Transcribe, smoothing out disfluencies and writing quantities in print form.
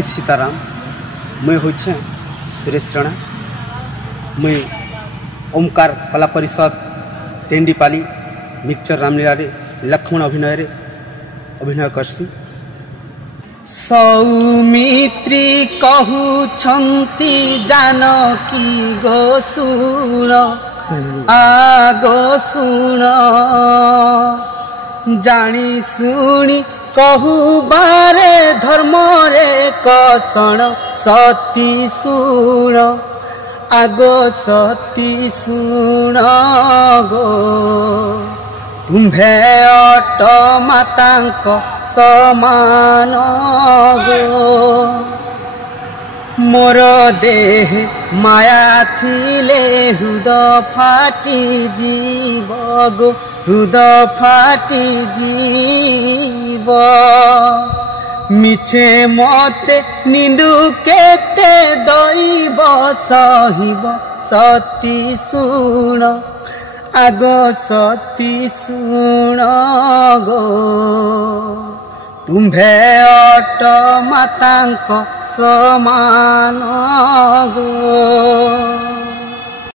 सीताराम मुई हूँ सुरेश राणा। मुई ओमकार कला परिषद तेंडीपाली मिक्सचर रामलीला रे लक्ष्मण अभिनय करसी। सौमित्री कहूछंती जानकी गो सुन आगो सुन जानी सुनी कहू बारे धर्म रे कषण सती सुन आगो सती सुन गो तुम्भे अट मातांक समान गो मोर देह माया थिले हृदय फाटी जीव गो हृदय फाटी जीव मिछे मते निंदु केते दैव सहिब सती सुन आगो सती सुन गो तुम्भे अट मातांक समान गो।